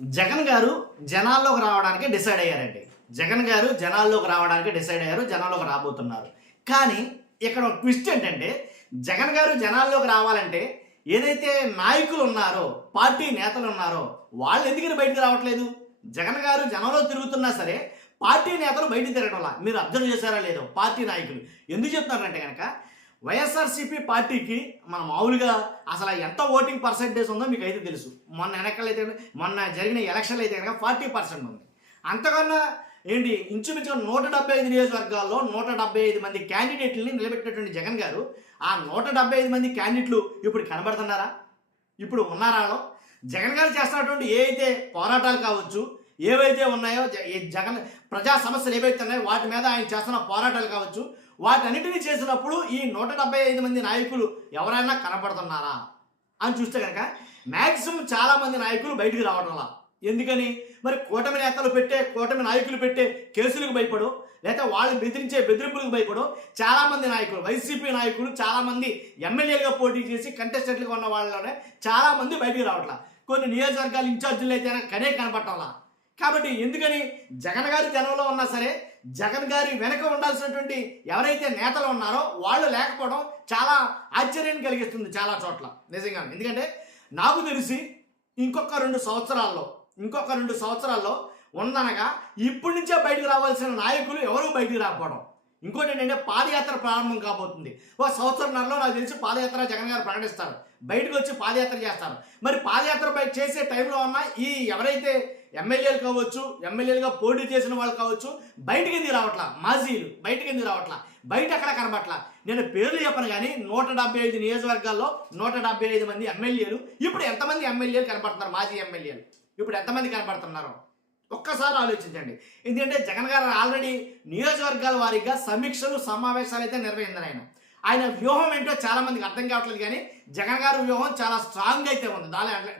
జగన్ గారు జనాల్లోకి రావడానికి డిసైడ్ అయ్యారండి. జగన్ గారు జనాల్లోకి రావడానికి డిసైడ్ అయ్యారు. జనాల్లోకి రాబోతున్నారు. కానీ ఇక్కడ ఒక ట్విస్ట్ ఏంటంటే జగన్ గారు జనాల్లోకి రావాలంటే ఏదైతే నాయకులు ఉన్నారో, పార్టీ నేతలు ఉన్నారో వాళ్ళు ఎందుకని బయటకు రావట్లేదు? జగన్ గారు జనంలో తిరుగుతున్నా సరే పార్టీ నేతలు బయటకు తిరగడంలా. మీరు అబ్జర్వ్ చేశారా లేదో? పార్టీ నాయకులు ఎందుకు చెప్తున్నారంటే కనుక వైఎస్ఆర్సీపీ పార్టీకి మన మామూలుగా అసలు ఎంత ఓటింగ్ పర్సెంటేజ్ ఉందో మీకు అయితే తెలుసు. మొన్న జరిగిన ఎలక్షన్లు అయితే కనుక 40% ఉంది. అంతకన్నా ఏంటి ఇంచుమించుగా 175 నియోజకవర్గాల్లో 175 మంది క్యాండిడేట్లని నిలబెట్టినటువంటి జగన్ గారు ఆ 175 మంది క్యాండిడేట్లు ఇప్పుడు కనబడుతున్నారా? ఇప్పుడు ఉన్నారా? జగన్ గారు చేస్తున్నటువంటి ఏవైతే పోరాటాలు కావచ్చు, ఏవైతే ఉన్నాయో జగన్ ప్రజా సమస్యలు ఏవైతే ఉన్నాయో వాటి మీద ఆయన చేస్తున్న పోరాటాలు కావచ్చు, వాటన్నిటినీ చేసినప్పుడు ఈ 175 మంది నాయకులు ఎవరైనా కనబడుతున్నారా అని చూస్తే కనుక మ్యాక్సిమం చాలామంది నాయకులు బయటికి రావడంలా. ఎందుకని? మరి కూటమి నాయకులు పెట్టే కేసులకు భయపడో, లేదా వాళ్ళు బెదిరింపులకు భయపడో చాలామంది నాయకులు, వైసీపీ నాయకులు చాలామంది ఎమ్మెల్యేలుగా పోటీ చేసి కంటెస్టెంట్లుగా ఉన్న వాళ్ళలోనే చాలామంది బయటికి రావట్లా. కొన్ని నియోజకవర్గాలు ఇన్ఛార్జీలు అయితే కనపడటంలా. కాబట్టి ఎందుకని? జగన్ గారి జనంలో ఉన్నా సరే జగన్ గారి వెనక ఉండాల్సినటువంటి ఎవరైతే నేతలు ఉన్నారో వాళ్ళు లేకపోవడం చాలా ఆశ్చర్యాన్ని కలిగిస్తుంది చాలా చోట్ల నిజంగా. ఎందుకంటే నాకు తెలిసి ఇంకొక 2 సంవత్సరాల్లో ఉందనగా ఇప్పటి నుంచే బయటకు రావాల్సిన నాయకులు ఎవరు బయటకు రాకపోవడం. ఇంకోటి ఏంటంటే పాదయాత్ర ప్రారంభం కాబోతుంది. ఒక సంవత్సరంలో నాకు తెలిసి పాదయాత్ర జగన్ గారు ప్రకటిస్తారు, బయటకు వచ్చి పాదయాత్ర చేస్తారు. మరి పాదయాత్ర చేసే టైంలో ఉన్న ఈ ఎవరైతే ఎమ్మెల్యేలు కావచ్చు, ఎమ్మెల్యేలుగా పోటీ చేసిన వాళ్ళు కావచ్చు, బయటకి ఎందుకు రావట్లా? మాజీలు బయటకి ఎందుకు రావట్లా? బయట అక్కడ కనబట్లా. నేను పేర్లు చెప్పను కానీ 175 నియోజకవర్గాల్లో 175 మంది ఎమ్మెల్యేలు. ఇప్పుడు ఎంతమంది ఎమ్మెల్యేలు కనబడుతున్నారు? మాజీ ఎమ్మెల్యేలు ఇప్పుడు ఎంతమంది కనబడుతున్నారు? ఒక్కసారి ఆలోచించండి. ఎందుకంటే జగన్ గారు ఆల్రెడీ నియోజకవర్గాల వారీగా సమీక్షలు, సమావేశాలు అయితే నిర్వహించారు. ఆయన వ్యూహం ఏంటో చాలా మందికి అర్థం కావట్లేదు. కానీ జగన్ గారి వ్యూహం చాలా స్ట్రాంగ్ అయితే ఉంది.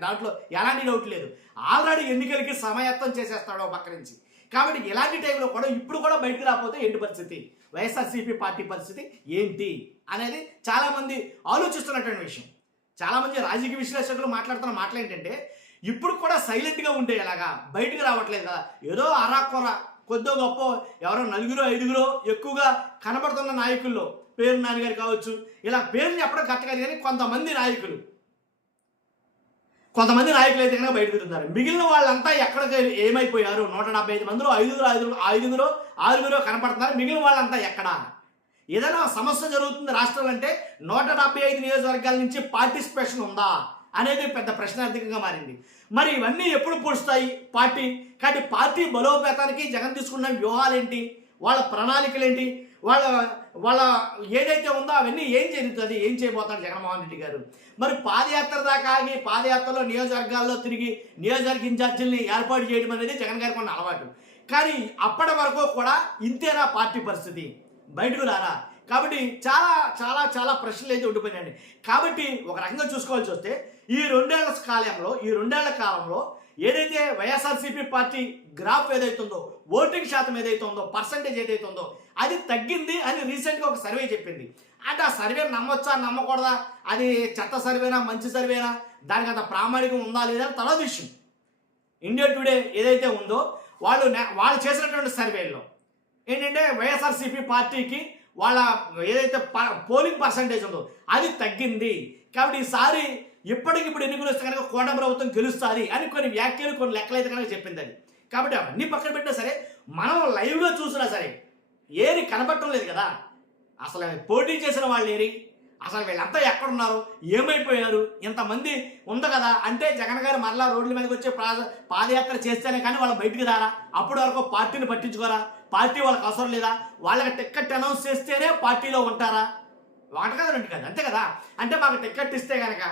దాంట్లో ఎలాంటి డౌట్ లేదు. ఆల్రెడీ ఎన్నికలకి సమయత్తం చేసేస్తాడు పక్క నుంచి. కాబట్టి ఇలాంటి టైంలో కూడా ఇప్పుడు కూడా బయటకు రాకపోతే ఏంటి పరిస్థితి? వైఎస్ఆర్సీపీ పార్టీ పరిస్థితి ఏంటి అనేది చాలామంది ఆలోచిస్తున్నటువంటి విషయం. చాలామంది రాజకీయ విశ్లేషకులు మాట్లాడుతున్న మాటలు ఏంటంటే ఇప్పుడు కూడా సైలెంట్గా ఉంటే ఎలాగా? బయటకు రావట్లేదు కదా, ఏదో అరాకొర కొద్దో గొప్ప ఎవరో 4-5 ఎక్కువగా కనబడుతున్న నాయకుల్లో పేరు నాన్నగారు కావచ్చు, ఇలా పేర్లు చెప్పడం కరెక్ట్ కాదు. కానీ కొంతమంది నాయకులు అయితే కనుక బయట తిరుగుతున్నారు. మిగిలిన వాళ్ళంతా ఎక్కడికి ఏమైపోయారు? 175 మందిలో 6 కనపడుతున్నారు. మిగిలిన వాళ్ళంతా ఎక్కడ? ఏదైనా సమస్య జరుగుతుంది రాష్ట్రంలో అంటే 175 నియోజకవర్గాల నుంచి పార్టిసిపేషన్ ఉందా అనేది పెద్ద ప్రశ్నార్థకంగా మారింది. మరి ఇవన్నీ ఎప్పుడు పూడుస్తాయి పార్టీ? కాబట్టి పార్టీ బలోపేతానికి జగన్ తీసుకున్న వ్యూహాలు ఏంటి, వాళ్ళ ప్రణాళికలు ఏంటి, వాళ్ళ ఏదైతే ఉందో అవన్నీ ఏం జరుగుతుంది, ఏం చేయబోతాడు జగన్మోహన్ రెడ్డి గారు? మరి పాదయాత్ర దాకా ఆగి పాదయాత్రలో నియోజకవర్గాల్లో తిరిగి నియోజకవర్గ ఇన్ఛార్జీల్ని ఏర్పాటు చేయడం అనేది జగన్ గారికి ఉన్న అలవాటు. కానీ అప్పటి వరకు కూడా ఇంతేనా పార్టీ పరిస్థితి? బయటకు రారా? కాబట్టి చాలా చాలా చాలా ప్రశ్నలు అయితే ఉండిపోయినాయండి. కాబట్టి ఒక రకంగా చూసుకోవాల్సి వస్తే ఈ 2 ఏళ్ల కాలంలో ఏదైతే వైఎస్ఆర్సీపీ పార్టీ గ్రాఫ్ ఏదైతే ఉందో, ఓటింగ్ శాతం ఏదైతే ఉందో, పర్సంటేజ్ ఏదైతే ఉందో అది తగ్గింది అని రీసెంట్గా ఒక సర్వే చెప్పింది. అంటే ఆ సర్వే నమ్మొచ్చా నమ్మకూడదా, అది చెత్త సర్వేనా మంచి సర్వేనా, దానికి అంత ప్రామాణికం ఉందా లేదా తర్వాత విషయం. ఇండియా టుడే ఏదైతే ఉందో వాళ్ళు చేసినటువంటి సర్వేల్లో ఏంటంటే వైఎస్ఆర్సీపీ పార్టీకి వాళ్ళ ఏదైతే పోలింగ్ పర్సంటేజ్ ఉందో అది తగ్గింది. కాబట్టి ఈసారి ఇప్పటికిప్పుడు ఎన్నికలు వస్తే కనుక కూటమి ప్రభుత్వం గెలుస్తుంది అని కొన్ని వ్యాఖ్యలు, కొన్ని లెక్కలు అయితే కనుక చెప్పింది అది. కాబట్టి అవన్నీ పక్కన పెట్టినా సరే మనం లైవ్గా చూసినా సరే ఏరి కనబడటం లేదు కదా. అసలు పోటీ చేసిన వాళ్ళు ఏరి, అసలు వీళ్ళంతా ఎక్కడున్నారు, ఏమైపోయారు, ఇంతమంది ఉంది కదా అంటే జగన్ గారు మరలా రోడ్ల మీదకి వచ్చి పాదయాత్ర చేస్తేనే కానీ వాళ్ళు బయటికి రారా? అప్పటి వరకు పార్టీని పట్టించుకోరా? పార్టీ వాళ్ళకి అవసరం లేదా? వాళ్ళకి టికెట్ అనౌన్స్ చేస్తేనే పార్టీలో ఉంటారా? ఒకటి కదా 2 కదా, అంతే కదా. అంటే మాకు టికెట్ ఇస్తే కనుక,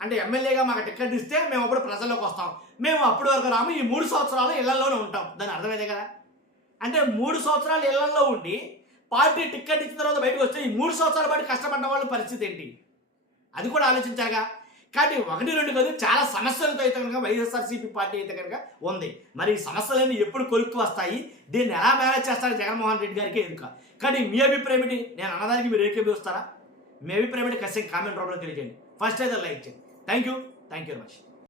అంటే ఎమ్మెల్యేగా మాకు టికెట్ ఇస్తే మేము అప్పుడు ప్రజల్లోకి వస్తాం, మేము అప్పటి వరకు రాము, ఈ 3 సంవత్సరాలు ఇళ్లలోనే ఉంటాం. దాని అర్థమైందే కదా. అంటే 3 సంవత్సరాలు ఇళ్లలో ఉండి పార్టీ టికెట్ ఇచ్చిన తర్వాత బయటకు వస్తే ఈ 3 సంవత్సరాల పాటు కష్టపడ్డ వాళ్ళ పరిస్థితి ఏంటి? అది కూడా ఆలోచించాలిగా. కాబట్టి 1-2 కాదు, చాలా సమస్యలతో అయితే కనుక వైఎస్ఆర్సీపీ పార్టీ అయితే కనుక ఉంది. మరి ఈ సమస్యలన్నీ ఎప్పుడు కొలుక్కు వస్తాయి, దీన్ని ఎలా మేనేజ్ చేస్తాడు జగన్మోహన్ రెడ్డి గారికి ఎదుక. కానీ మీ అభిప్రాయం ఏంటి? నేను అన్నదానికి మీరు ఏకీభవిస్తారా? మీ అభిప్రాయం ఏంటి? ఖచ్చితంగా కామెంట్ రూపంలో తెలియజేయండి. ఫస్ట్ అయితే లైక్ చేయండి. Thank you very much.